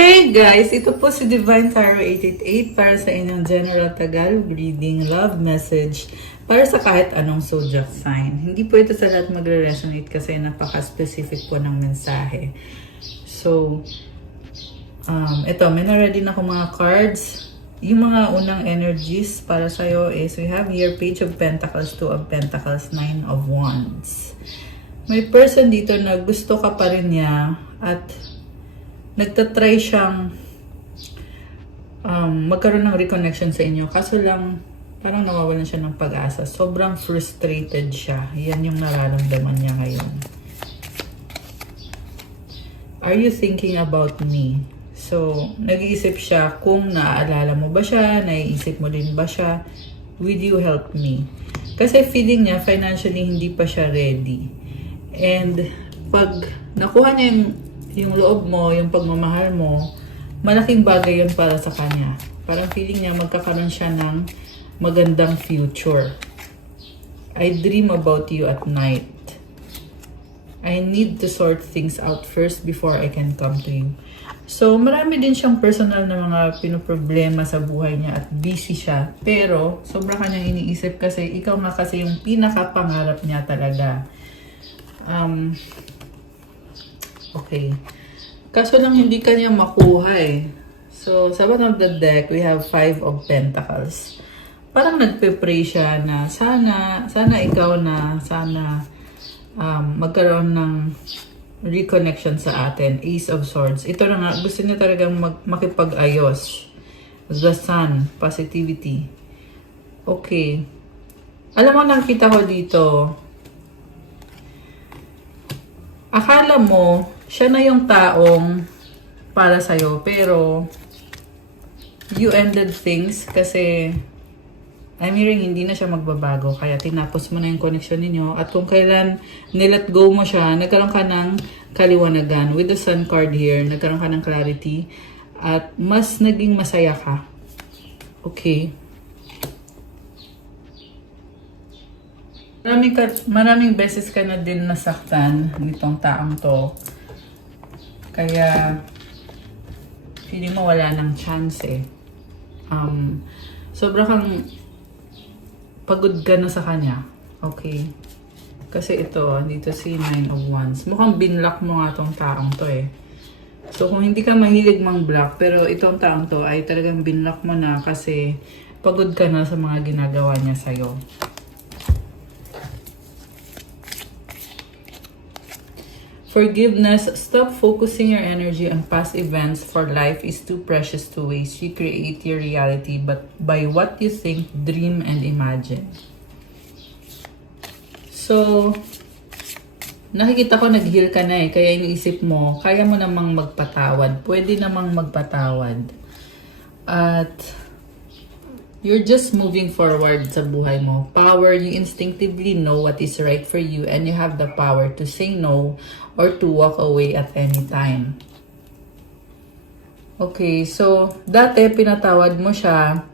Hey guys! Ito po si Divine Tarot 888 para sa inyong General Tagalog Reading Love Message para sa kahit anong zodiac sign. Hindi po ito sa lahat magre-resonate kasi napaka-specific po ng mensahe. So, ito, may na-ready na ako mga cards. Yung mga unang energies para sa'yo is we have here Page of Pentacles, Two of Pentacles, Nine of Wands. May person dito na gusto ka pa rin niya at nagtatry siyang magkaroon ng reconnection sa inyo. Kaso lang, parang nawawalan siya ng pag-asa. Sobrang frustrated siya. Yan yung nararamdaman niya ngayon. Are you thinking about me? So, nag-iisip siya kung naaalala mo ba siya, naiisip mo din ba siya, will you help me? Kasi feeling niya, financially, hindi pa siya ready. And, pag nakuha niya yung loob mo, yung pagmamahal mo, malaking bagay yun para sa kanya. Parang feeling niya magkakaroon siya ng magandang future. I dream about you at night. I need to sort things out first before I can come to you. So, marami din siyang personal na mga pinoproblema sa buhay niya at busy siya. Pero, sobra kanyang iniisip kasi ikaw nga kasi yung pinakapangarap niya talaga. Okay. Kaso lang hindi kanya makuha eh. So, sa bottom of the deck, we have Five of Pentacles. Parang nagpe-pray siya na sana ikaw na, sana magkaroon ng reconnection sa atin. Ace of Swords. Ito na nga, gusto niya talagang makipag-ayos. The Sun, positivity. Okay. Alam mo, nakita ko dito, akala mo, siya na yung taong para sa'yo, pero you ended things kasi I'm hearing hindi na siya magbabago, kaya tinapos mo na yung connection ninyo, at kung kailan nilet go mo siya, nagkaroon ka ng kaliwanagan. With the Sun card here, nagkaroon ka ng clarity, at mas naging masaya ka. Okay. Maraming beses ka na din nasaktan nitong taong to. Kaya, feeling mo wala ng chance eh. Sobra kang pagod ka na sa kanya. Okay. Kasi ito, dito si Nine of Wands. Mukhang binlock mo nga tong taong to eh. So, kung hindi ka mahilig mang block, pero itong taong to ay talagang binlock mo na kasi pagod ka na sa mga ginagawa niya sa'yo. Forgiveness. Stop focusing your energy on past events, for life is too precious to waste. You create your reality but by what you think, dream, and imagine. So, nakikita ko nag-heal ka na eh. Kaya iniisip mo, kaya mo namang magpatawad. Pwede namang magpatawad. At you're just moving forward sa buhay mo. Power, you instinctively know what is right for you and you have the power to say no or to walk away at any time. Okay, so dati pinatawad mo siya,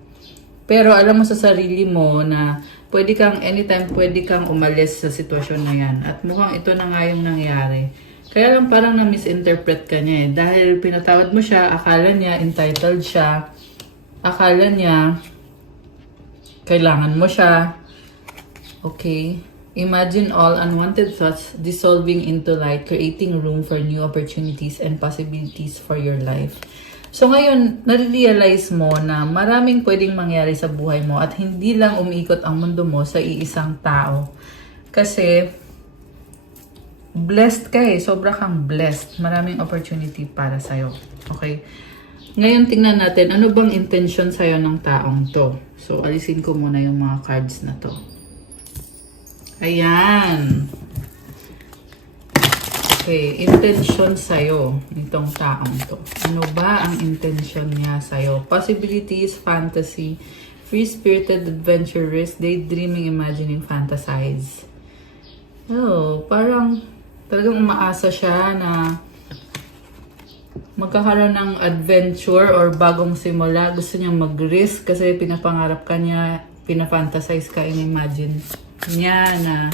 pero alam mo sa sarili mo na pwede kang anytime, pwede kang umalis sa sitwasyon na yan. At mukhang ito na nga yung nangyari. Kaya lang parang na-misinterpret ka niya eh. Dahil pinatawad mo siya, akala niya entitled siya, akala niya kailangan mo siya. Okay. Imagine all unwanted thoughts dissolving into light, creating room for new opportunities and possibilities for your life. So ngayon, nare-realize mo na maraming pwedeng mangyari sa buhay mo at hindi lang umiikot ang mundo mo sa iisang tao. Kasi blessed ka eh. Sobra kang blessed. Maraming opportunity para sa'yo. Okay. Ngayon, tingnan natin, ano bang intention sa'yo ng taong to? So, alisin ko muna yung mga cards na to. Ayan. Okay, intention sa'yo nitong taong to. Ano ba ang intention niya sa'yo? Possibilities, fantasy, free-spirited, adventurous, daydreaming, imagining, fantasize. Oh, parang talagang umaasa siya na magkakaroon ng adventure or bagong simula. Gusto niyang mag-risk kasi pinapangarap ka niya, pinafantasize ka, in-imagine niya na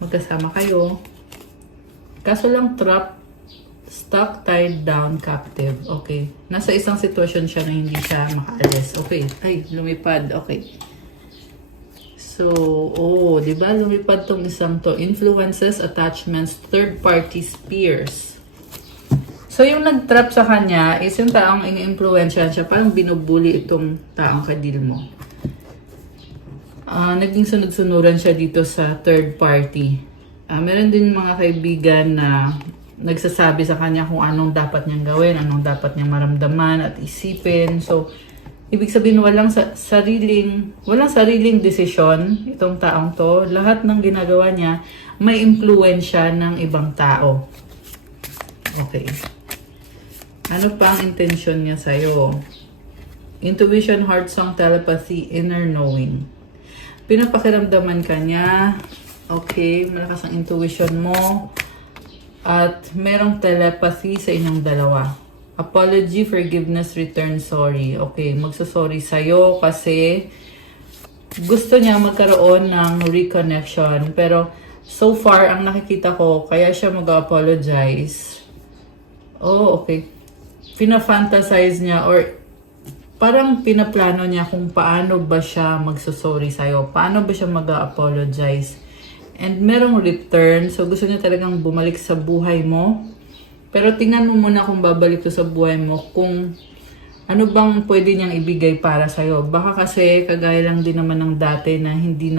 magkasama kayo. Kaso lang trap Stuck, tied down, captive. Okay. Nasa isang sitwasyon siya na hindi siya makaalis. Okay. Ay, lumipad. Okay. So, di ba? Lumipad tong isang to. Influences, attachments, third party spheres. So, yung nag-trap sa kanya is yung taong ini-influensyahan siya. Parang binubuli itong taong kadil mo. Naging sunod-sunuran siya dito sa third party. Meron din mga kaibigan na nagsasabi sa kanya kung anong dapat niyang gawin, anong dapat niyang maramdaman at isipin. So, ibig sabihin walang sariling desisyon itong taong to. Lahat ng ginagawa niya may impluwensya ng ibang tao. Okay. Ano pa ang intention niya sa'yo? Intuition, heart song, telepathy, inner knowing. Pinapakiramdaman ka niya. Okay, malakas ang intuition mo. At merong telepathy sa inyong dalawa. Apology, forgiveness, return, sorry. Okay, magsasorry sa'yo kasi gusto niya magkaroon ng reconnection. Pero so far, ang nakikita ko, kaya siya mag-apologize. Oh, okay. Pina-fantasize niya or parang pinaplano niya kung paano ba siya magsasorry sa'yo. Paano ba siya mag-apologize. And merong return. So, gusto niya talagang bumalik sa buhay mo. Pero tingnan mo muna kung babalik to sa buhay mo. Kung ano bang pwede niyang ibigay para sa'yo. Baka kasi kagaya lang din naman ng dati na hindi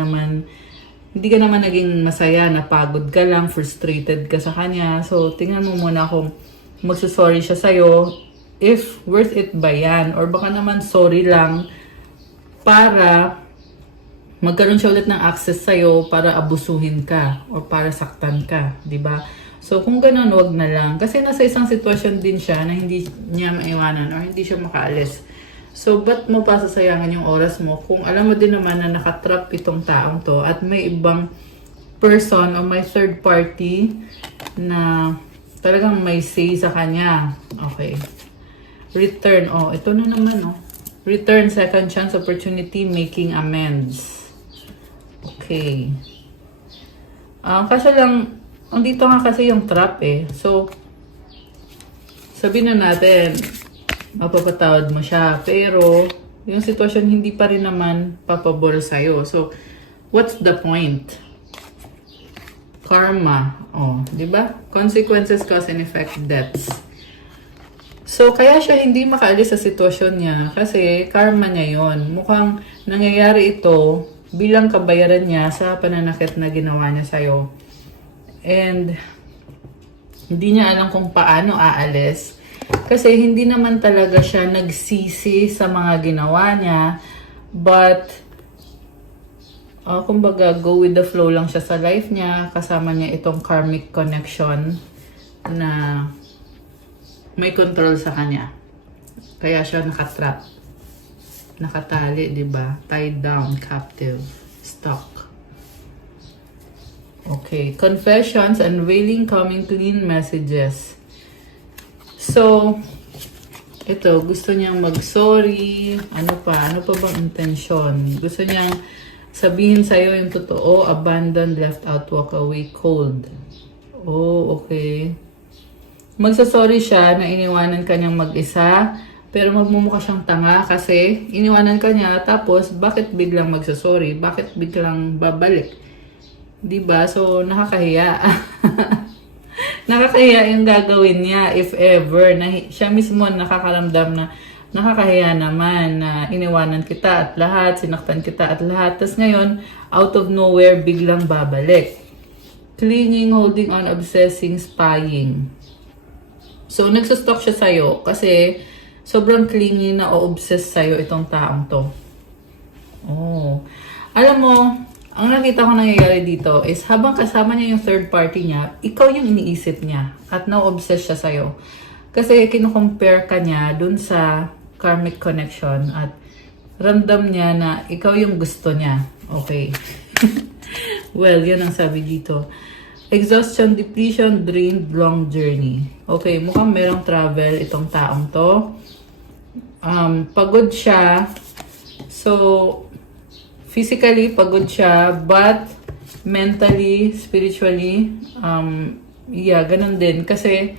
ka naman naging masaya. Napagod ka lang, frustrated ka sa kanya. So, tingnan mo muna kung magsusorry siya sa'yo. If worth it ba yan? Or baka naman sorry lang para magkaroon siya ulit ng access sa'yo para abusuhin ka or para saktan ka, di ba? So, kung ganun, wag na lang. Kasi nasa isang sitwasyon din siya na hindi niya maiwanan or hindi siya makaalis. So, ba't mo pa sasayangan yung oras mo kung alam mo din naman na nakatrap itong taong to at may ibang person o may third party na talagang may say sa kanya. Okay. Return. Oh, ito na naman, oh. Return, second chance, opportunity, making amends. Okay. Kasi lang, dito nga kasi yung trap eh. So, sabihin na natin, mapapatawad mo siya. Pero, yung sitwasyon hindi pa rin naman papabor sa'yo. So, what's the point? Karma. Oh, di ba? Consequences, cause and effect, debts. So, kaya siya hindi makaalis sa sitwasyon niya kasi karma niya yon. Mukhang nangyayari ito bilang kabayaran niya sa pananakit na ginawa niya sa'yo. And, hindi niya alam kung paano aalis. Kasi hindi naman talaga siya nagsisi sa mga ginawa niya. But, kumbaga, go with the flow lang siya sa life niya. Kasama niya itong karmic connection na may control sa kanya. Kaya siya nakatrap. Nakatali, di ba? Tied down, captive, stuck. Okay. Confessions, unveiling, coming clean messages. So, ito, gusto niyang mag-sorry. Ano pa? Ano pa bang intention? Gusto niyang sabihin sa'yo yung totoo, abandoned, left out, walk away, cold. Oh, okay. Magsasorry siya na iniwanan ka niyang mag-isa, pero magmumukha siyang tanga kasi iniwanan ka niya, tapos bakit biglang magsasorry? Bakit biglang babalik? Diba? So, nakakahiya. Nakakahiya yung gagawin niya if ever. Siya mismo nakakaramdam na nakakahiya naman na iniwanan kita at lahat, sinaktan kita at lahat. Tapos ngayon, out of nowhere, biglang babalik. Clinging, holding on, obsessing, spying. So, nagsustalk siya sa'yo kasi sobrang clingy na o-obsess sa'yo itong taong to. Oh. Alam mo, ang nakita ko nangyayari dito is habang kasama niya yung third party niya, ikaw yung iniisip niya at na-obsess siya sa'yo. Kasi kinukompare ka niya dun sa karmic connection at ramdam niya na ikaw yung gusto niya. Okay. Well, yun ang sabi dito. Exhaustion, depletion, drained, long journey. Okay, mukhang merong travel itong taong to. Pagod siya. So, physically, pagod siya. But, mentally, spiritually, ganun din. Kasi,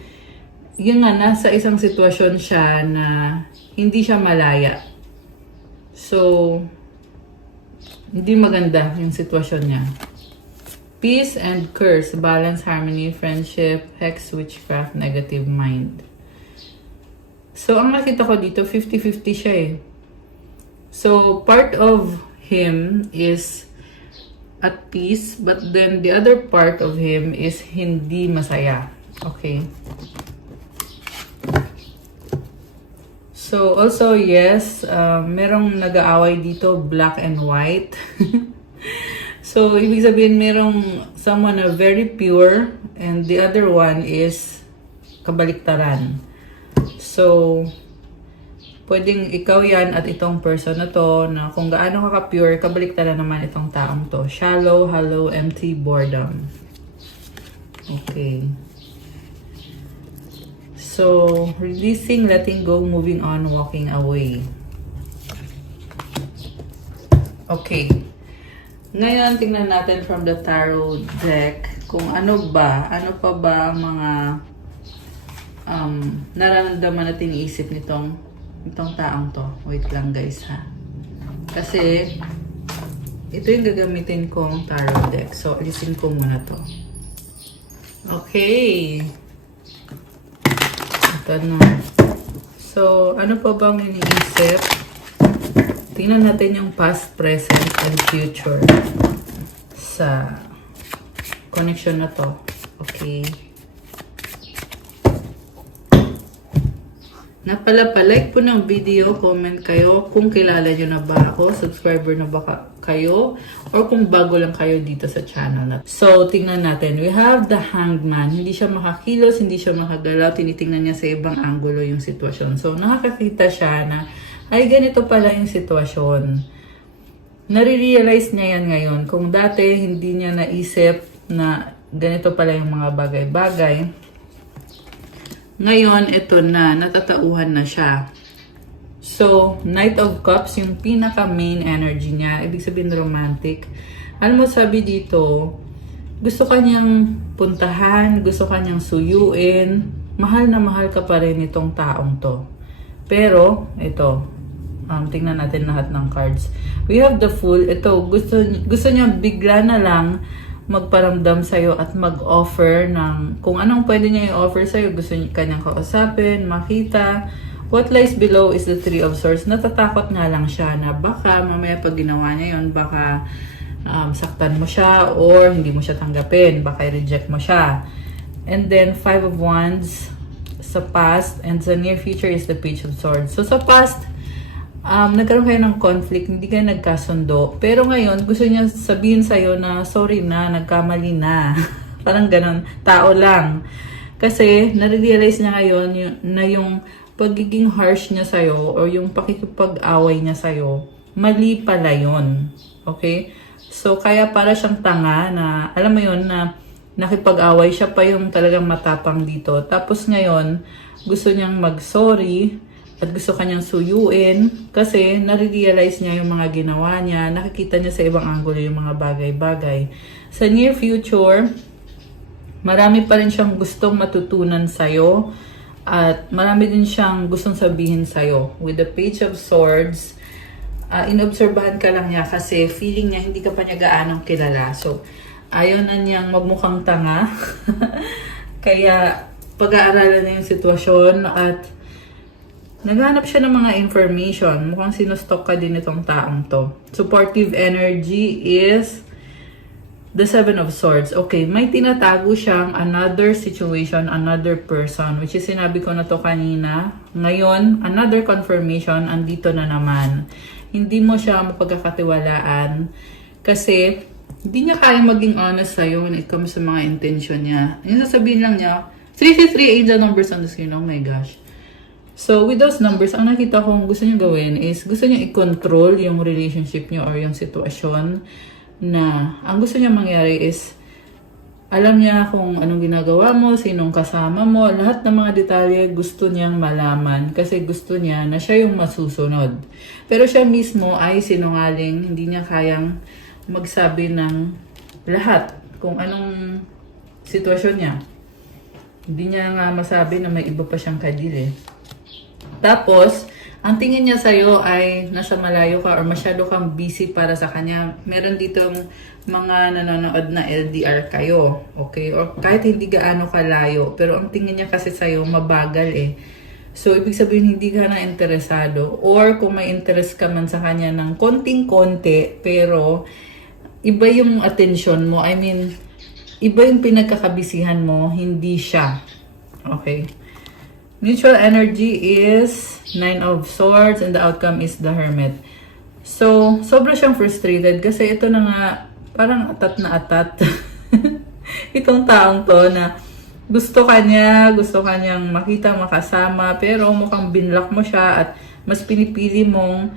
yun nga, nasa isang sitwasyon siya na hindi siya malaya. So, hindi maganda yung sitwasyon niya. Peace and curse, balance, harmony, friendship, hex, witchcraft, negative mind. So, ang nakita ko dito, 50-50 siya eh. So, part of him is at peace, but then the other part of him is hindi masaya. Okay. So, also, yes, merong nag-aaway dito, black and white. So, ibig sabihin, merong someone na very pure, and the other one is kabaliktaran. So, pwedeng ikaw yan at itong person na to, na kung gaano ka ka-pure, kabaliktaran naman itong taong to. Shallow, hollow, empty, boredom. Okay. So, releasing, letting go, moving on, walking away. Okay. Ngayon, tingnan natin from the tarot deck kung ano pa ba ang mga nararamdaman at iniisip nitong taong to. Wait lang guys ha. Kasi, ito yung gagamitin kong tarot deck. So, alisin ko muna to. Okay. Ito na. So, ano pa bang iniisip? Tingnan natin yung past, present, and future sa connection na to. Okay. Napala-like po ng video, comment kayo kung kilala nyo na ba ako, subscriber na ba kayo, or kung bago lang kayo dito sa channel na. So, tingnan natin. We have the Hanged Man. Hindi siya makakilos, hindi siya makagalaw. Tinitingnan niya sa ibang angulo yung sitwasyon. So, nakakakita siya na, ay ganito pala yung sitwasyon. Nare-realize niya yan ngayon. Kung dati hindi niya naisip na ganito pala yung mga bagay-bagay, ngayon, ito na, natatauhan na siya. So, Knight of Cups, yung pinaka-main energy niya, ibig sabihin romantic. Alam mo, sabi dito, gusto kanyang puntahan, gusto kanyang suyuin, mahal na mahal ka pa rin itong taong to. Pero, ito, tingnan natin lahat ng cards. We have the Fool. Ito, gusto niya bigla na lang magparamdam sa'yo at mag-offer ng kung anong pwede niya i-offer sa'yo. Gusto niya kanyang kausapin, makita. What lies below is the Three of Swords. Natatakot nga lang siya na baka mamaya pag ginawa niya yun, baka saktan mo siya or hindi mo siya tanggapin. Baka i-reject mo siya. And then, Five of Wands sa past and sa near future is the Page of Swords. So, sa past, nagkaroon kayo ng conflict, hindi kayo nagkasundo. Pero ngayon, gusto niya sabihin sa'yo na, sorry na, nagkamali na. Parang ganon, tao lang. Kasi, nare-realize niya ngayon na yung pagiging harsh niya sa'yo o yung pakikipag-away niya sa'yo, mali pala yun. Okay? So, kaya para siyang tanga na, alam mo yun, na nakipag-away siya pa yung talagang matapang dito. Tapos ngayon, gusto niyang mag-sorry, at gusto kanyang suyuin kasi nare-realize niya yung mga ginawa niya, nakikita niya sa ibang angulo yung mga bagay-bagay. Sa near future, marami pa rin siyang gustong matutunan sa'yo at marami din siyang gustong sabihin sa'yo. With the Page of Swords, inobserbahan ka lang niya kasi feeling niya hindi ka pa niya gaanong kilala. So, ayaw na niyang magmukhang tanga. Kaya, pag-aaralan na yung sitwasyon at naghanap siya ng mga information. Mukhang sinustok ka din itong taong to. Supportive energy is the Seven of Swords. Okay, may tinatago siyang another situation, another person, which is sinabi ko na to kanina. Ngayon, another confirmation, andito na naman. Hindi mo siya mapagkakatiwalaan kasi hindi niya kaya maging honest sa'yo when it comes sa mga intention niya. Yung sasabihin lang niya, 333 angel numbers on the screen. Oh my gosh. So, with those numbers, ang nakita kong gusto niyo gawin is gusto niyo i-control yung relationship niyo or yung sitwasyon na ang gusto niya mangyari is alam niya kung anong ginagawa mo, sinong kasama mo, lahat ng mga detalye gusto niyang malaman kasi gusto niya na siya yung masusunod. Pero siya mismo ay sinungaling, hindi niya kayang magsabi ng lahat kung anong sitwasyon niya. Hindi niya nga masabi na may iba pa siyang kadil eh. Tapos, ang tingin niya sa'yo ay nasa malayo ka or masyado kang busy para sa kanya. Meron ditong mga nanonood na LDR kayo, okay? Or kahit hindi gaano kalayo, pero ang tingin niya kasi sa'yo mabagal eh. So, ibig sabihin hindi ka na interesado. Or kung may interest ka man sa kanya ng konting-konti, pero iba yung attention mo. I mean, iba yung pinagkakabisihan mo, hindi siya. Okay? Mutual energy is 9 of Swords and the outcome is the Hermit. So, sobra siyang frustrated kasi ito na nga, parang atat na atat. Itong taong to na gusto kanyang makita, makasama, pero mukhang binlock mo siya at mas pinipili mong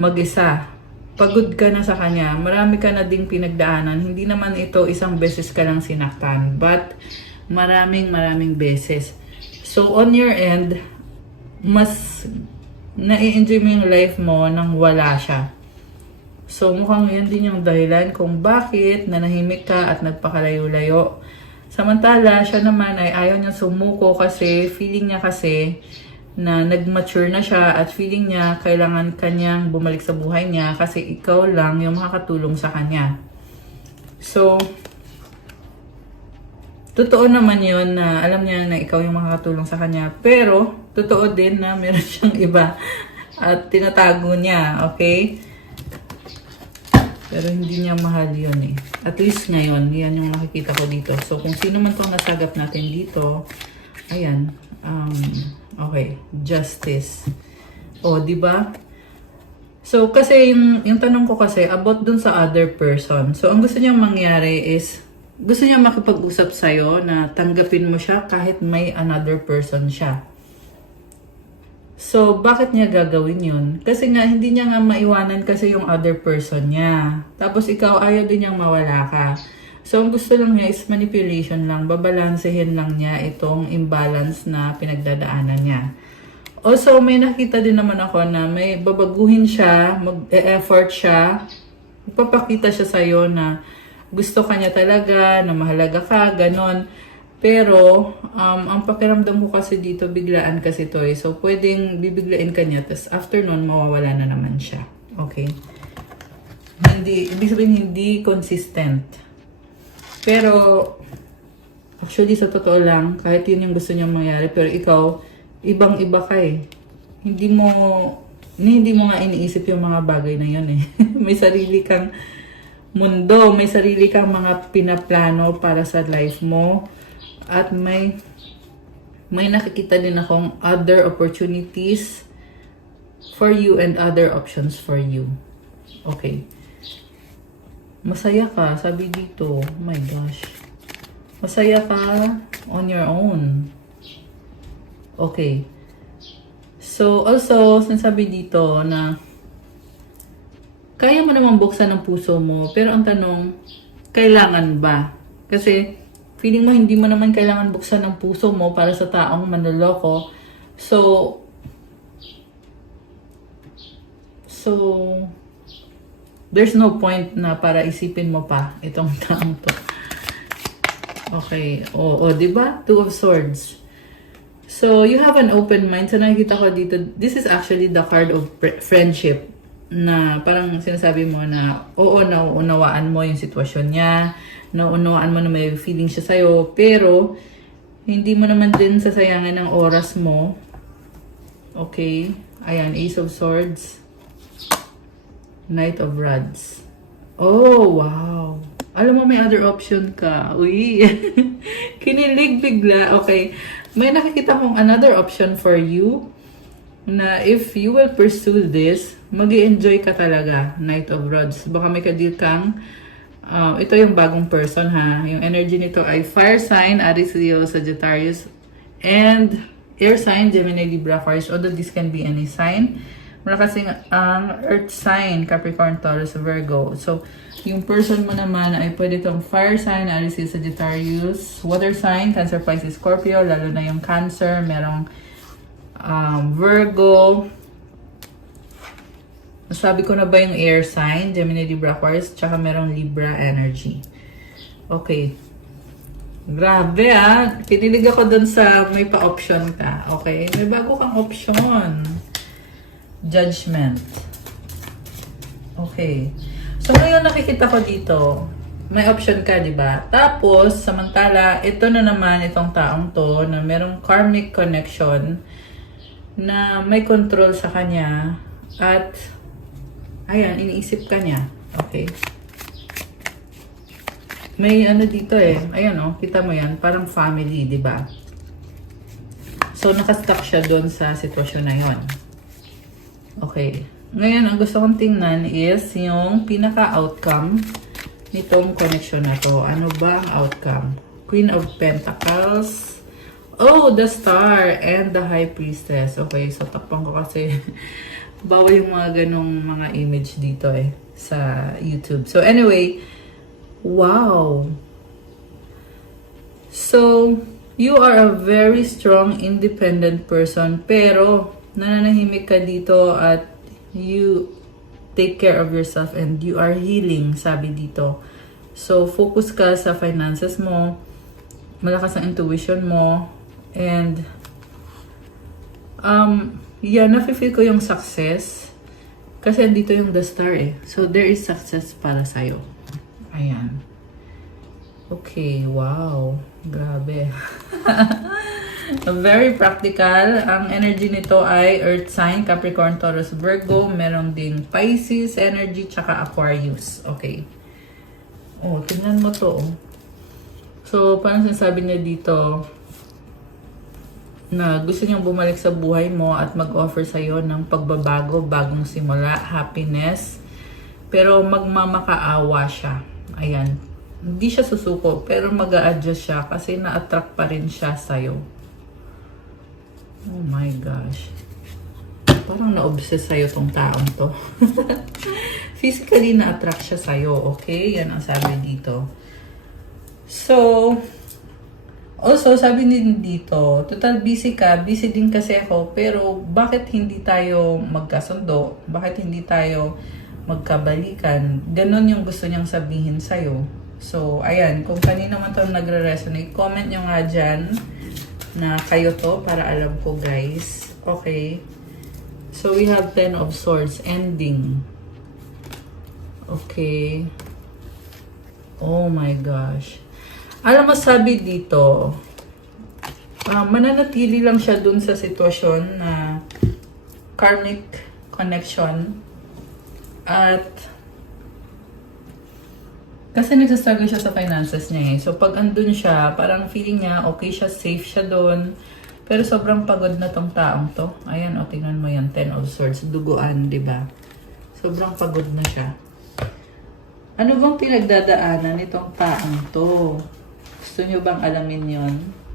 mag-isa. Pagod ka na sa kanya, marami ka na ding pinagdaanan. Hindi naman ito isang beses ka lang sinaktan, but maraming beses. So, on your end, mas nai-enjoy mo yung life mo nang wala siya. So, mukhang yan din yung dahilan kung bakit nanahimik ka at nagpakalayo-layo. Samantala, siya naman ay ayaw niya sumuko kasi feeling niya kasi na nag-mature na siya at feeling niya kailangan kanyang bumalik sa buhay niya kasi ikaw lang yung makakatulong sa kanya. So, totoo naman yun na alam niya na ikaw yung makakatulong sa kanya. Pero, totoo din na meron siyang iba at tinatago niya, okay? Pero hindi niya mahal yun eh. At least ngayon, yan yung nakikita ko dito. So, kung sino man itong nasagap natin dito, ayan, okay, justice. O, di ba? So, kasi yung tanong ko kasi about dun sa other person. So, ang gusto niyang mangyari is, gusto niya makipag-usap sa'yo na tanggapin mo siya kahit may another person siya. So, bakit niya gagawin yun? Kasi nga, hindi niya nga maiwanan kasi yung other person niya. Tapos, ikaw, ayaw din niyang mawala ka. So, ang gusto lang niya is manipulation lang. Babalansehin lang niya itong imbalance na pinagdadaanan niya. Also, may nakita din naman ako na may babaguhin siya, mag-e-effort siya, magpapakita siya sa'yo na gusto ka niya talaga, na mahalaga ka, ganon. Pero, ang pakiramdam ko kasi dito, biglaan kasi to eh. So, pwedeng bibiglain ka niya, tapos after nun, mawawala na naman siya. Okay? Ibig sabihin, hindi consistent. Pero, actually, sa totoo lang, kahit yun yung gusto niyang mangyari, pero ikaw, ibang-iba ka eh. Hindi mo nga iniisip yung mga bagay na yun eh. May sarili kang mundo, may sarili kang mga pinaplano para sa life mo. At may nakikita din akong other opportunities for you and other options for you. Okay. Masaya ka, sabi dito. Oh my gosh. Masaya ka on your own. Okay. So, also, sinasabi dito na kaya mo namang buksan ang puso mo, pero ang tanong, kailangan ba? Kasi, feeling mo hindi mo naman kailangan buksan ang puso mo para sa taong manloloko. So, there's no point na para isipin mo pa itong taong to. Okay. Diba? Two of Swords. So, you have an open mind. So, nakikita ko dito, this is actually the card of friendship. Na parang sinasabi mo na, oo, nauunawaan mo yung sitwasyon niya. Nauunawaan mo na may feeling siya sa'yo. Pero, hindi mo naman din sasayangan ng oras mo. Okay. Ayan, Ace of Swords. Knight of Rods. Oh, wow. Alam mo, may other option ka. Uy. Kinilig bigla. Okay. May nakikita kong another option for you. Na if you will pursue this, mag-i-enjoy ka talaga. Knight of Rods. Baka may kadil kang ito yung bagong person ha. Yung energy nito ay fire sign, Aries, Leo, Sagittarius, and air sign, Gemini, Libra, Aquarius. Although this can be any sign. Wala kasing earth sign, Capricorn, Taurus, Virgo. So, yung person mo naman ay pwede itong fire sign, Aries, Leo, Sagittarius, water sign, Cancer, Pisces, Scorpio, lalo na yung Cancer, merong Virgo. Sabi ko na ba yung air sign? Gemini, Libra, Aquarius, tsaka merong Libra energy. Okay. Grabe ah. Kinilig ako dun sa may pa-option ka. Okay? May bago kang option. Judgment. Okay. So, ngayon nakikita ko dito, may option ka, di ba? Tapos, samantala, ito na naman, itong taong to, na merong karmic connection, na may control sa kanya, at, ayan, iniisip ka niya. Okay. May ano dito eh. Ayan oh, kita mo yan. Parang family, di ba? So, nakastuck siya doon sa sitwasyon na yon. Okay. Ngayon, ang gusto kong tingnan is yung pinaka-outcome nitong connection na to. Ano ba ang outcome? Queen of Pentacles. Oh, the Star and the High Priestess. Okay, so takpan ko kasi bawal yung mga ganong mga image dito eh sa YouTube. So, anyway, wow. So, you are a very strong, independent person, pero nananahimik ka dito at you take care of yourself and you are healing, sabi dito. So, focus ka sa finances mo, malakas ang intuition mo, and yeah, nafe-feel ko yung success kasi andito yung the star eh. So, there is success para sa'yo. Ayan. Okay, wow. Grabe. Very practical. Ang energy nito ay Earth sign, Capricorn, Taurus, Virgo. Meron ding Pisces energy, tsaka Aquarius. Okay. Oh, tingnan mo to. So, parang sinasabi niya dito na gusto niyang bumalik sa buhay mo at mag-offer sa'yo ng pagbabago, bagong simula, happiness. Pero magmamakaawa siya. Ayan. Hindi siya susuko, pero mag-a-adjust siya kasi na-attract pa rin siya sa'yo. Oh my gosh. Parang na-obsess sa'yo tong taong to. Physically na-attract siya sa'yo, okay? Yan ang sabi dito. So, also, sabi din dito, total busy ka, busy din kasi ako, pero bakit hindi tayo magkasundo? Bakit hindi tayo magkabalikan? Ganon yung gusto niyang sabihin sa'yo. So, ayan, kung kanina man ito nagre-resonate, comment nyo nga dyan na kayo to para alam ko, guys. Okay. So, we have 10 of Swords, ending. Okay. Oh my gosh. Alam mo, sabi dito, mananatili lang siya dun sa sitwasyon na karmic connection at kasi nagsastruggle siya sa finances niya eh. So, pag andun siya, parang feeling niya, okay siya, safe siya doon. Pero sobrang pagod na tong taong to. Ayan, o, tingnan mo yan, 10 of Swords, duguan, di ba? Sobrang pagod na siya. Ano bang pinagdadaanan nitong taong to? Gusto nyo bang alamin yon?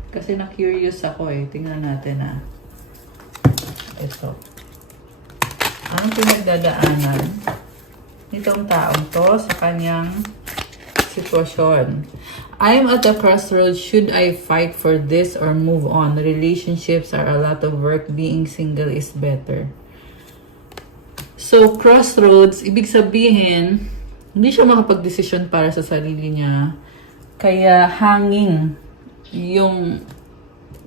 Kasi na-curious ako eh. Tingnan natin ah. Ito. Anong pinagdadaanan nitong taong to sa kanyang sitwasyon? I'm at a crossroads. Should I fight for this or move on? Relationships are a lot of work. Being single is better. So, crossroads, ibig sabihin, hindi siya makapag-desisyon para sa sarili niya. Kaya hanging yung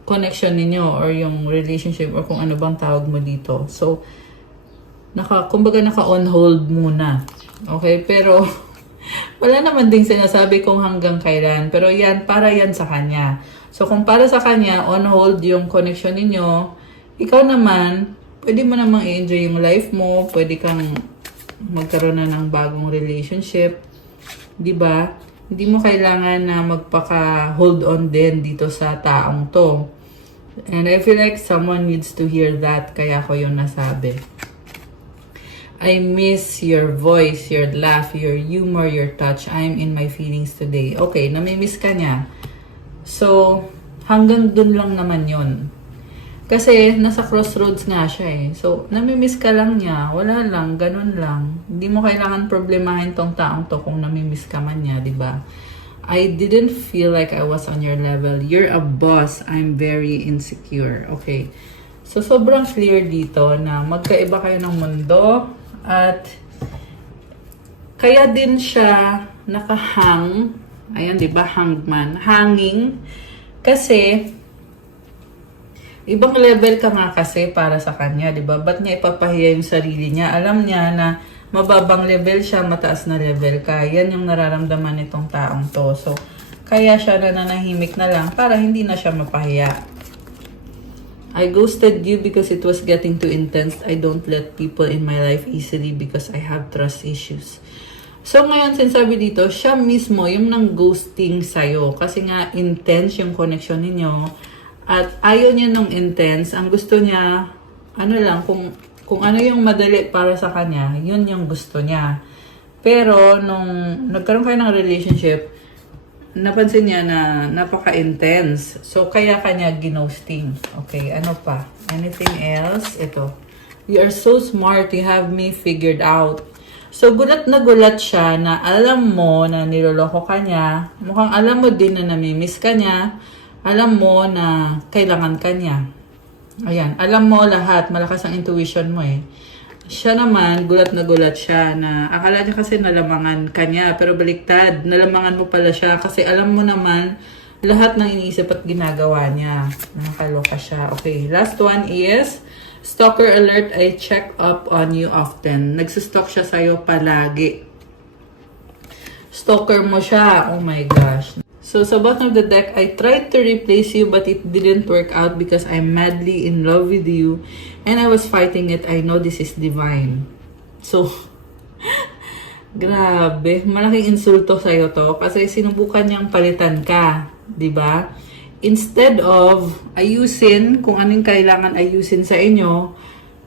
connection ninyo or yung relationship or kung ano bang tawag mo dito. So, kumbaga naka-on hold muna. Okay? Pero, wala naman ding sinasabi kung hanggang kailan. Pero yan, para yan sa kanya. So, kung para sa kanya, on hold yung connection ninyo, ikaw naman, pwede mo namang i-enjoy yung life mo, pwede kang magkaroon na ng bagong relationship. Diba? Hindi mo kailangan na magpaka-hold on din dito sa taong to. And I feel like someone needs to hear that, kaya ko yung nasabi. I miss your voice, your laugh, your humor, your touch. I'm in my feelings today. Okay, namimiss ka niya. So, hanggang dun lang naman yun. Kasi, nasa crossroads nga siya eh. So, namimiss ka lang niya. Wala lang, ganun lang. Hindi mo kailangan problemahin tong taong to kung namimiss ka man niya, di ba? I didn't feel like I was on your level. You're a boss. I'm very insecure. Okay. So, sobrang clear dito na magkaiba kayo ng mundo at kaya din siya nakahang Ayan, di ba? Hanged man. Hanging. Kasi, ibang level ka nga kasi para sa kanya, di ba? Ba't niya ipapahiya yung sarili niya? Alam niya na mababang level siya, mataas na level ka. Yan yung nararamdaman nitong taong to. So, kaya siya nananahimik na lang para hindi na siya mapahiya. I ghosted you because it was getting too intense. I don't let people in my life easily because I have trust issues. So, ngayon, sinasabi dito, siya mismo yung nang ghosting sa'yo. Kasi nga, intense yung connection ninyo. At ayaw niya nung intense. Ang gusto niya, ano lang, kung ano yung madali para sa kanya, yun yung gusto niya. Pero, nung nagkaroon kayo ng relationship, napansin niya na napaka-intense. So, kaya kanya ginosting. Okay, ano pa? Anything else? Ito. You are so smart. You have me figured out. So, gulat na gulat siya na alam mo na niloloko ka niya. Mukhang alam mo din na namimiss ka niya. Alam mo na kailangan ka niya. Ayan, alam mo lahat. Malakas ang intuition mo eh. Siya naman, gulat na gulat siya na akala niya kasi nalamangan ka niya. Pero baliktad, nalamangan mo pala siya. Kasi alam mo naman lahat ng iniisip at ginagawa niya. Nakakaloka siya. Okay, last one is stalker alert. I check up on you often. Nagsustalk siya sa'yo palagi. Stalker mo siya. Oh my gosh. So, sa bottom of the deck, I tried to replace you but it didn't work out because I'm madly in love with you and I was fighting it. I know this is divine. So, grabe. Malaking insulto sa'yo to kasi sinubukan niyang palitan ka. Diba? Instead of ayusin kung anong kailangan ayusin sa inyo,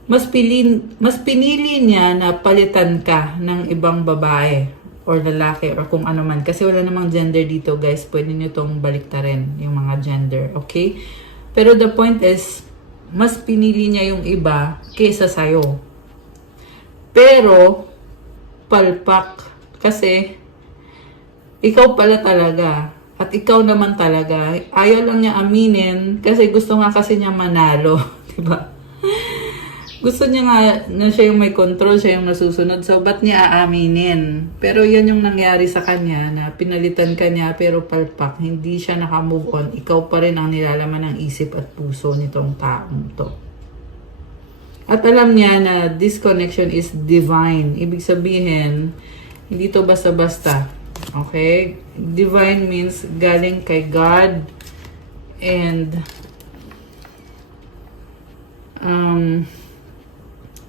mas pinili niya na palitan ka ng ibang babae or lalaki or kung ano man. Kasi wala namang gender dito, guys. Pwede nyo itong baliktarin, yung mga gender. Okay? Pero the point is, mas pinili niya yung iba kaysa sa'yo. Pero, palpak. Kasi, ikaw pala talaga. At ikaw naman talaga. Ayaw lang niya aminin kasi gusto nga kasi niya manalo. Diba? Gusto niya nga na siya yung may control, siya yung nasusunod. So, ba't niya aaminin? Pero yan yung nangyari sa kanya na pinalitan ka niya pero palpak. Hindi siya nakamove on. Ikaw pa rin ang nilalaman ng isip at puso nitong taong to. At alam niya na this connection is divine. Ibig sabihin, hindi to basta-basta. Okay? Divine means galing kay God and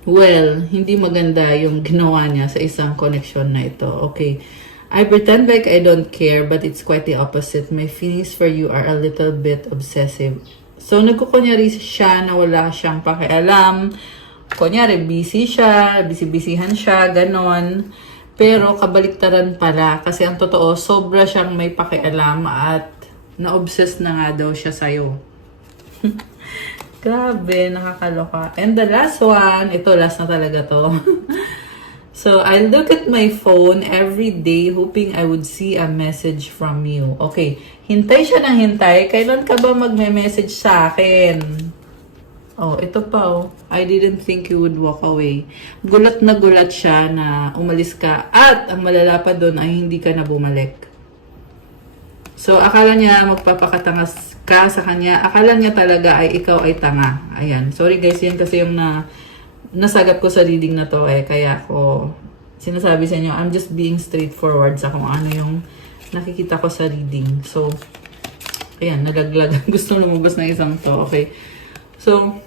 well, hindi maganda yung ginawa niya sa isang connection na ito. Okay. I pretend like I don't care, but it's quite the opposite. My feelings for you are a little bit obsessive. So, nagkukunyari siya na wala siyang pakialam. Kunyari, busy siya, busy-busyhan siya, ganon. Pero, kabaliktaran pala. Kasi ang totoo, sobra siyang may pakialam at na-obsess na nga daw siya sa'yo. Grabe, nakakaloka. And the last one, ito last na talaga to. So, I look at my phone every day hoping I would see a message from you. Okay, hintay siya ng hintay. Kailan ka ba magme-message sa akin? Oh, ito pa oh. I didn't think you would walk away. Gulat na gulat siya na umalis ka. At ang malala pa doon ay hindi ka na bumalik. So, akala niya magpapakatangas ka sa kanya. Akala niya talaga ay ikaw ay tanga. Ayan. Sorry guys, yan kasi yung nasagap ko sa reading na to eh. Kaya ako sinasabi sa inyo, I'm just being straightforward sa kung ano yung nakikita ko sa reading. So, ayan, nalaglag. Gusto lumabas na isang to. Okay. So,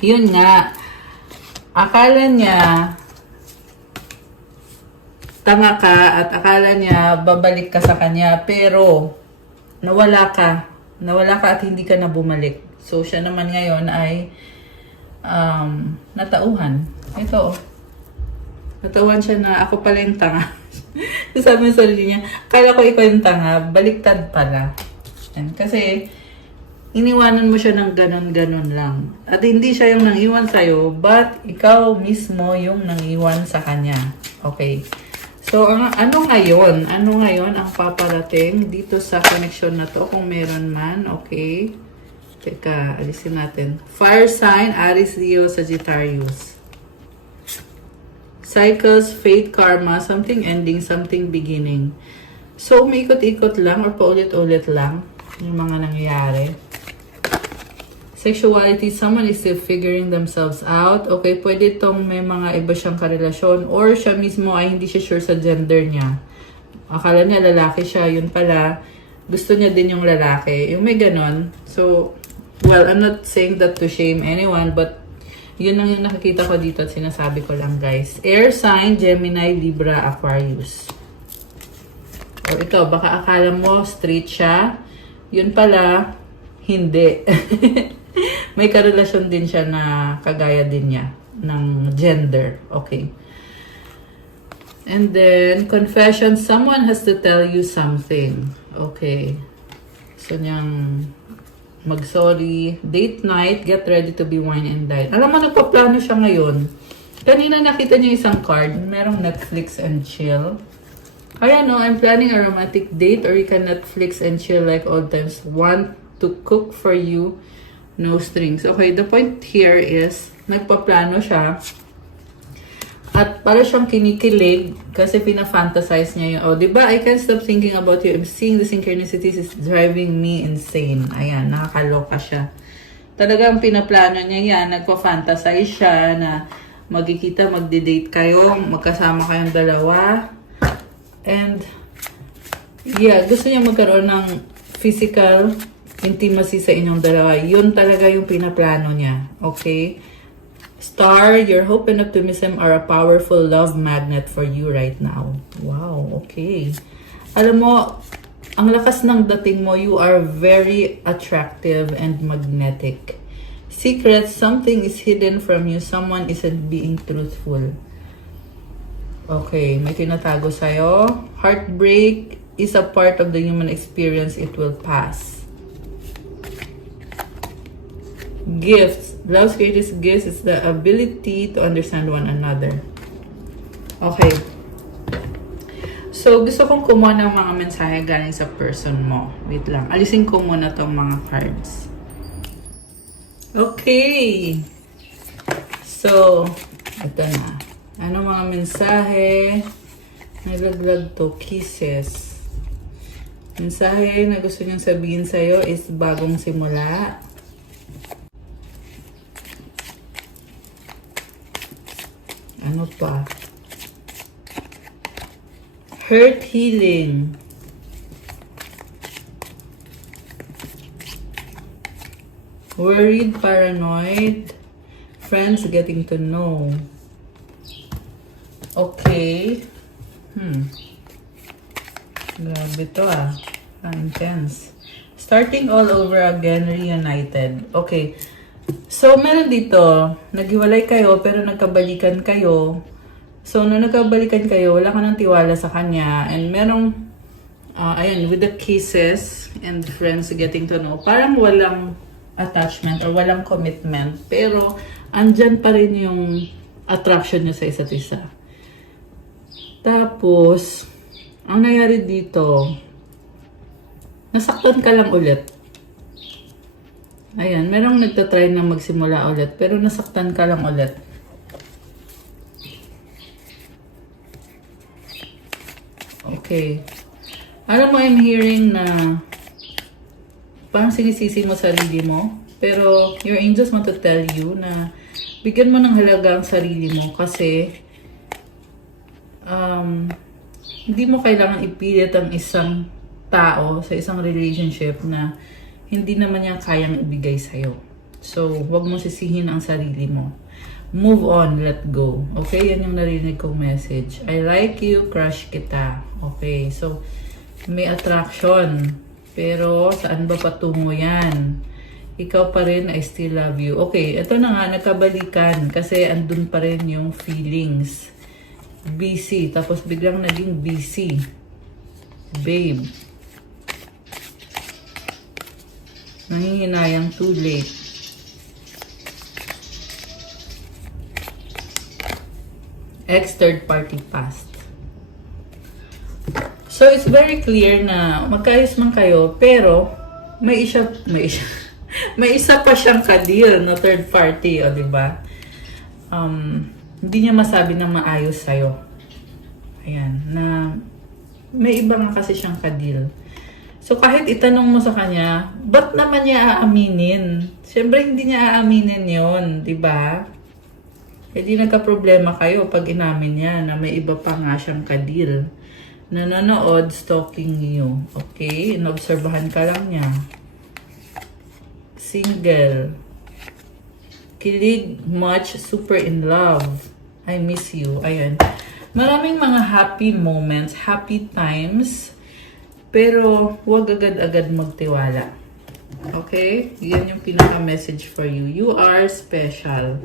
yun nga. Akala niya tanga ka at akala niya babalik ka sa kanya. Pero, nawala ka at hindi ka na bumalik. So, siya naman ngayon ay natauhan. Ito, natauhan siya na ako pala yung tanga. Sabi niya sa sarili niya, kala ko ikaw yung tanga, baliktad pala. Kasi, iniwanan mo siya ng ganon-ganon lang. At hindi siya yung nangiwan sa'yo, but ikaw mismo yung nangiwan sa kanya. Okay. So, ano ngayon? Ano ngayon ang paparating dito sa connection na to? Kung meron man, okay. Teka, alisin natin. Fire sign, Aries, Leo, Sagittarius. Cycles, fate, karma, something ending, something beginning. So, umiikot-ikot lang or paulit-ulit lang yung mga nangyayari. Sexuality, someone is still figuring themselves out. Okay, pwede itong may mga iba siyang karelasyon or siya mismo ay hindi siya sure sa gender niya. Akala niya lalaki siya, yun pala. Gusto niya din yung lalaki. Yung may ganon. So, well, I'm not saying that to shame anyone, but yun lang yung nakikita ko dito at sinasabi ko lang, guys. Air sign, Gemini, Libra, Aquarius. O ito, baka akala mo straight siya. Yun pala, hindi. May karelasyon din siya na kagaya din niya ng gender. Okay. And then, confession, someone has to tell you something. Okay. So, niyang mag-sorry. Date night, get ready to be wine and dine. Alam mo, nagpaplano siya ngayon. Kanina nakita niyo isang card. Merong Netflix and chill. Kaya no, I'm planning a romantic date or you can Netflix and chill like old times. Want to cook for you, no strings. Okay, the point here is, nagpaplano siya. At para siyang kinikilig kasi pina-fantasize niya yung, oh, diba, I can't stop thinking about you. I'm seeing the synchronicities is driving me insane. Ayan, nakakaloka siya. Talagang pinaplano niya yan. Nagpa-fantasize siya na magkikita, magdi-date kayo, magkasama kayong dalawa. And, yeah, gusto niya magkaroon ng physical intimacy sa inyong dalawa. Yun talaga yung pinaplano niya. Okay? Star, your hope and optimism are a powerful love magnet for you right now. Wow, okay. Alam mo, ang lakas ng dating mo, you are very attractive and magnetic. Secret, something is hidden from you. Someone isn't being truthful. Okay, may tinatago sa'yo. Heartbreak is a part of the human experience. It will pass. Gifts. Love's greatest gift is the ability to understand one another. Okay. So, gusto kong kumuha ng mga mensahe galing sa person mo. Wait lang. Alisin ko muna tong mga cards. Okay. So, ito na. Ano mga mensahe? Nalaglag to. Kisses. Mensahe na gusto niyang sabihin sa'yo is bagong simula. Ano pa? Hurt healing. Worried, paranoid. Friends getting to know. Okay. Grabe to ah. Intense. Starting all over again, reunited. Okay. So, meron dito, naghiwalay kayo pero nagkabalikan kayo. So, nung nagkabalikan kayo, wala ka ng tiwala sa kanya. And merong, ayan, with the kisses and friends getting to know, parang walang attachment or walang commitment. Pero, andyan pa rin yung attraction nyo sa isa't isa. Tapos, ang nangyari dito, nasaktan ka lang ulit. Ayan, merong nagtatry na magsimula ulit, pero nasaktan ka lang ulit. Okay. Alam mo, I'm hearing na parang sinisisi mo sarili mo, pero your angels want to tell you na bigyan mo ng halaga ang sarili mo kasi hindi mo kailangan ipilit ang isang tao sa isang relationship na hindi naman niya kayang ibigay sa'yo. So, huwag mo sisihin ang sarili mo. Move on, let go. Okay, yan yung narinig kong message. I like you, crush kita. Okay, so, may attraction. Pero, saan ba patungo yan? Ikaw pa rin, I still love you. Okay, ito na nga, nagkabalikan. Kasi andun pa rin yung feelings. Busy, tapos biglang naging busy. Babe. Nangihinayang too late. Ex third party past. So it's very clear na magkaayos man kayo, pero may isa pa siyang ka-deal na third party, o diba? Hindi niya masabi na maayos sa'yo. Ayan, na May iba nga kasi siyang kadil. So, kahit itanong mo sa kanya, ba't naman niya aaminin? Siyempre, hindi niya aaminin yon, di ba? E di nagka-problema kayo pag inamin niya na may iba pa nga siyang kadil. Nanonood, stalking you. Okay? Inobserbahan ka lang niya. Single. Kilig, much, super in love. I miss you. Ayan. Maraming mga happy moments, happy times, pero huwag agad-agad magtiwala. Okay? Yan yung pinaka-message for you. You are special.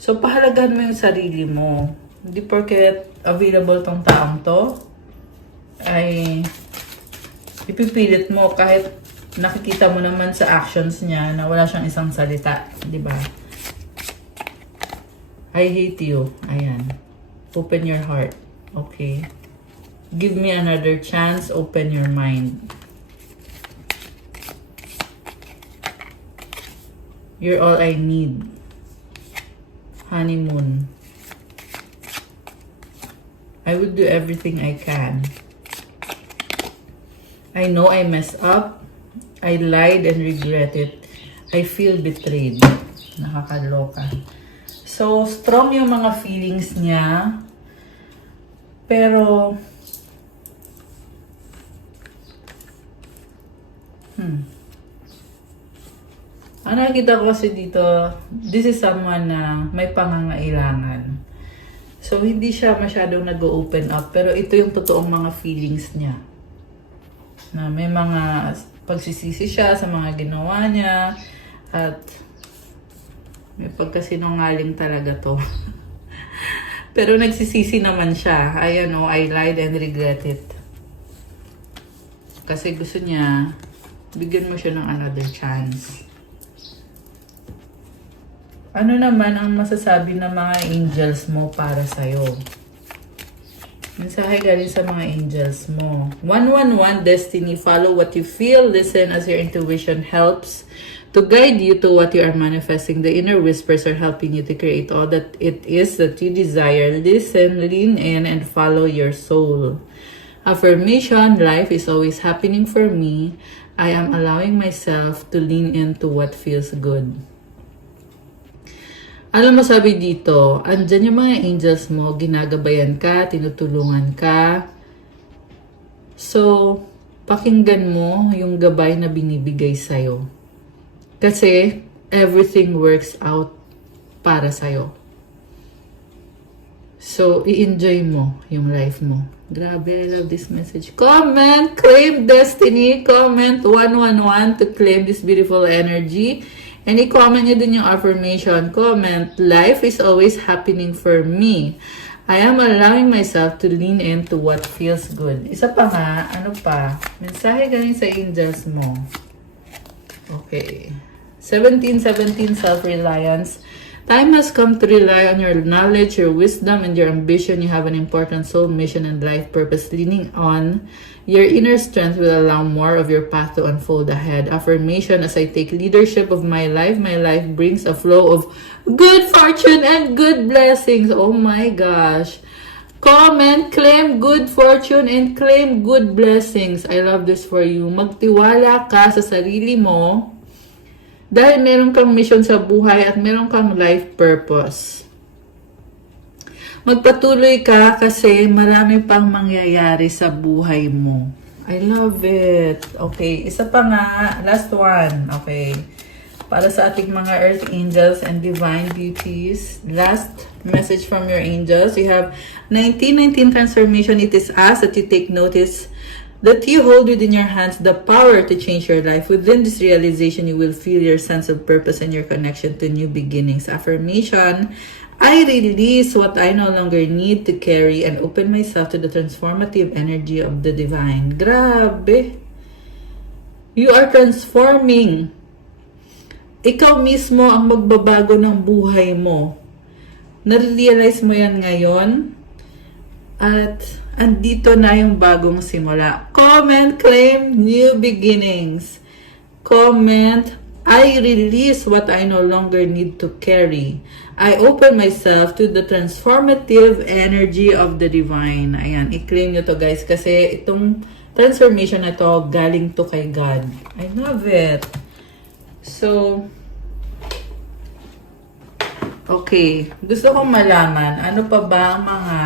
So, pahalagahan mo yung sarili mo. Hindi porket available tong taong to, ay ipipilit mo kahit nakikita mo naman sa actions niya na wala siyang isang salita. Diba? I hate you. Ayan. Open your heart. Okay? Give me another chance. Open your mind. You're all I need. Honeymoon. I would do everything I can. I know I messed up. I lied and regret it. I feel betrayed. Nakakaloka. So, strong yung mga feelings niya. Pero, ang nakikita ko kasi dito, this is someone na may pangangailangan. So, hindi siya masyadong nag-open up. Pero ito yung totoong mga feelings niya. Na may mga pagsisisi siya sa mga ginawa niya. At may pagkasinungaling talaga to. Pero nagsisisi naman siya. Ayan o, I lied and regret it. Kasi gusto niya, bigyan mo siya ng another chance. Ano naman ang masasabi ng mga angels mo para sa'yo? Mensahe galing sa mga angels mo. 111 Destiny. Follow what you feel. Listen as your intuition helps to guide you to what you are manifesting. The inner whispers are helping you to create all that it is that you desire. Listen, lean in, and follow your soul. Affirmation, life is always happening for me. I am allowing myself to lean into what feels good. Alam mo, sabi dito, andyan yung mga angels mo, ginagabayan ka, tinutulungan ka. So, pakinggan mo yung gabay na binibigay sa'yo. Kasi, everything works out para sa'yo. So, i-enjoy mo yung life mo. Grabe, I love this message. Comment, claim destiny. Comment 111 to claim this beautiful energy. And i-comment nyo din yung affirmation. Comment, life is always happening for me. I am allowing myself to lean into what feels good. Isa pa nga, ano pa? Mensahe galing sa angels mo. Okay. 1717 self-reliance. Time has come to rely on your knowledge, your wisdom, and your ambition. You have an important soul mission and life purpose. Leaning on your inner strength will allow more of your path to unfold ahead. Affirmation, as I take leadership of my life brings a flow of good fortune and good blessings. Oh my gosh. Comment, claim good fortune and claim good blessings. I love this for you. Magtiwala ka sa sarili mo dahil meron kang mission sa buhay at meron kang life purpose. Magpatuloy ka kasi marami pang mangyayari sa buhay mo. I love it. Okay, isa pa nga, last one. Okay, para sa ating mga earth angels and divine beauties. Last message from your angels. You have 1919 transformation. It is us that you take notice that you hold within your hands the power to change your life. Within this realization, you will feel your sense of purpose and your connection to new beginnings. Affirmation, I release what I no longer need to carry and open myself to the transformative energy of the divine. Grabe! You are transforming. Ikaw mismo ang magbabago ng buhay mo. Narealize mo yan ngayon? At andito na yung bagong simula. Comment, claim, new beginnings. Comment, I release what I no longer need to carry. I open myself to the transformative energy of the divine. Ayan, i-claim nyo to guys kasi itong transformation na to galing to kay God. I love it. So, okay. Gusto kong malaman, ano pa ba ang mga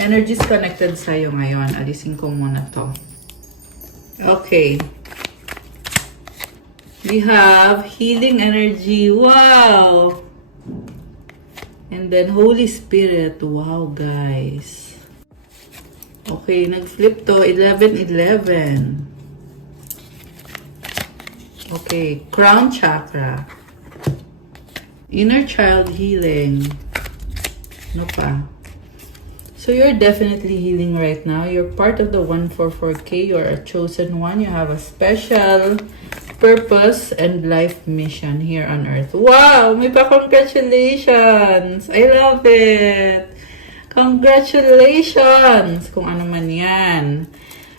energies connected sa'yo ngayon? Alisin ko muna to. Okay. We have healing energy. Wow! And then Holy Spirit. Wow, guys. Okay, nag-flip to 11-11. Okay, crown chakra. Inner child healing. Ano pa? So you're definitely healing right now. You're part of the 144K. You're a chosen one. You have a special purpose and life mission here on earth. Wow! May pa-congratulations! I love it! Congratulations! Kung ano man yan.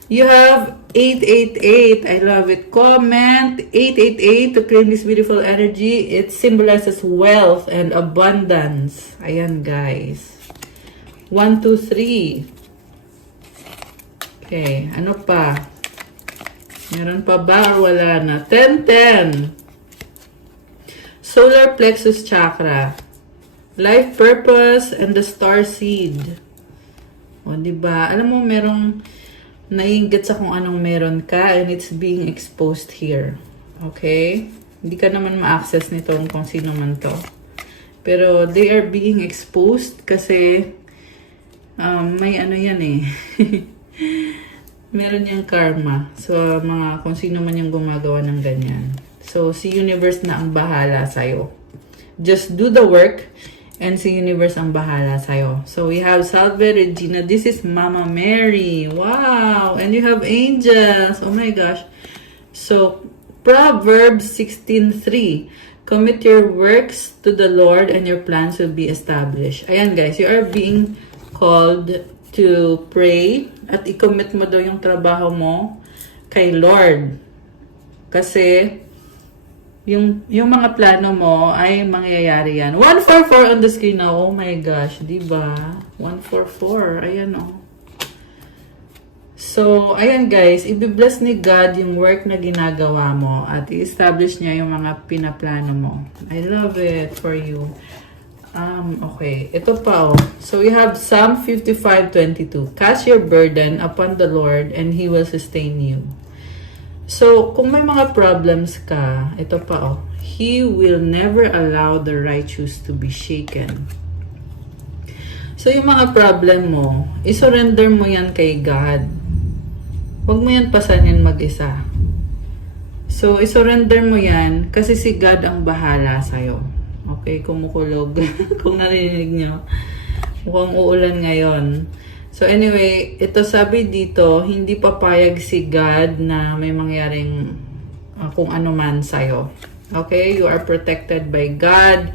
You have 888. I love it. Comment 888 to claim this beautiful energy. It symbolizes wealth and abundance. Ayan, guys. 1, 2, 3. Okay, ano pa? Meron pa ba or wala na? 10, 10. Solar plexus chakra. Life purpose and the star seed. O, diba? Alam mo, merong naiinggit sa kung anong meron ka and it's being exposed here. Okay? Hindi ka naman ma-access nito kung sino man to. Pero they are being exposed kasi may ano yan eh. Meron yung karma. So, mga kung sino man yung gumagawa ng ganyan. So, si universe na ang bahala sa'yo. Just do the work and si universe ang bahala sa'yo. So, we have Salve Regina. This is Mama Mary. Wow! And you have angels. Oh my gosh. So, Proverbs 16:3. Commit your works to the Lord and your plans will be established. Ayan guys, you are being called to pray at i-commit mo daw yung trabaho mo kay Lord. Kasi yung mga plano mo ay mangyayari yan. 144 on the screen now. Oh my gosh, diba? 144. Ayan oh. So, ayan guys, i-bless ni God yung work na ginagawa mo at i-establish niya yung mga pinaplano mo. I love it for you. Okay. Ito pa, oh. So, we have Psalm 55:22. Cast your burden upon the Lord and He will sustain you. So, kung may mga problems ka, ito pa, oh. He will never allow the righteous to be shaken. So, yung mga problem mo, isurrender mo yan kay God. Huwag mo yan pasanin mag-isa. So, isurrender mo yan kasi si God ang bahala sa'yo. Okay, kumukulog. Kung narinig nyo. Mukhang uulan ngayon. So anyway, ito sabi dito, hindi papayag si God na may mangyaring kung ano man sa'yo. Okay, you are protected by God.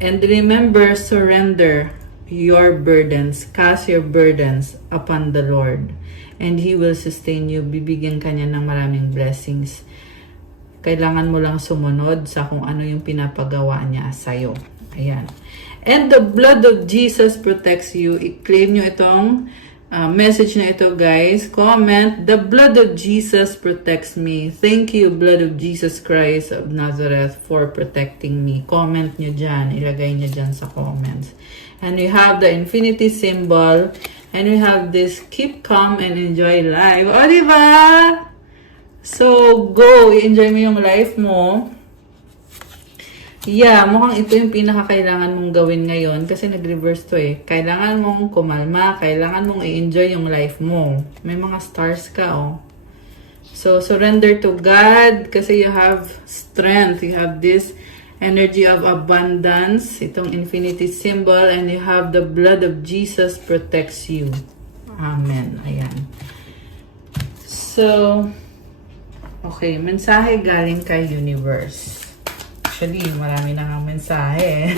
And remember, surrender your burdens. Cast your burdens upon the Lord. And He will sustain you. Bibigyan ka niya ng maraming blessings. Kailangan mo lang sumunod sa kung ano yung pinapagawa niya sa'yo. Ayan. And the blood of Jesus protects you. I-claim nyo itong message na ito, guys. Comment, the blood of Jesus protects me. Thank you, blood of Jesus Christ of Nazareth, for protecting me. Comment nyo dyan. Ilagay nyo dyan sa comments. And we have the infinity symbol. And we have this, keep calm and enjoy life. O, diba? So, go. I-enjoy mo yung life mo. Yeah, mukhang ito yung pinakakailangan mong gawin ngayon kasi nag-reverse to eh. Kailangan mong kumalma. Kailangan mong i-enjoy yung life mo. May mga stars ka, oh. So, surrender to God kasi you have strength. You have this energy of abundance. Itong infinity symbol. And you have the blood of Jesus protects you. Amen. Ayan. So, okay, mensahe galing kay universe. Actually, marami na nga mensahe.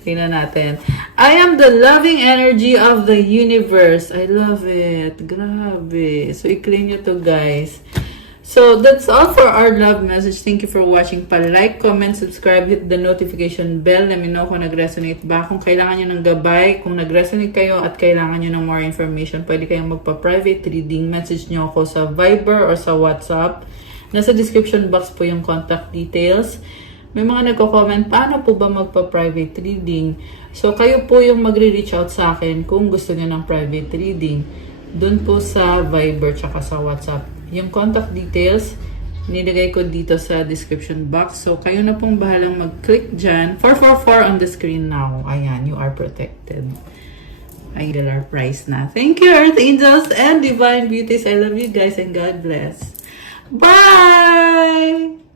Tingnan natin. I am the loving energy of the universe. I love it. Grabe. So, i-claim nyo to, guys. So, that's all for our love message. Thank you for watching. Pa-like, comment, subscribe, hit the notification bell. Let me know kung nag-resonate ba. Kung kailangan nyo ng gabay, kung nag-resonate kayo at kailangan nyo ng more information, pwede kayong magpa-private reading. Message nyo ako sa Viber or sa WhatsApp. Nasa description box po yung contact details. May mga nagko-comment, paano po ba magpa-private reading? So, kayo po yung magre-reach out sa akin kung gusto nyo ng private reading. Doon po sa Viber tsaka sa WhatsApp. Yung contact details, nilagay ko dito sa description box. So, kayo na pong bahalang mag-click dyan. 444 on the screen now. Ayan, you are protected. Ay, our price na. Thank you, Earth Angels and Divine Beauties. I love you guys and God bless. Bye!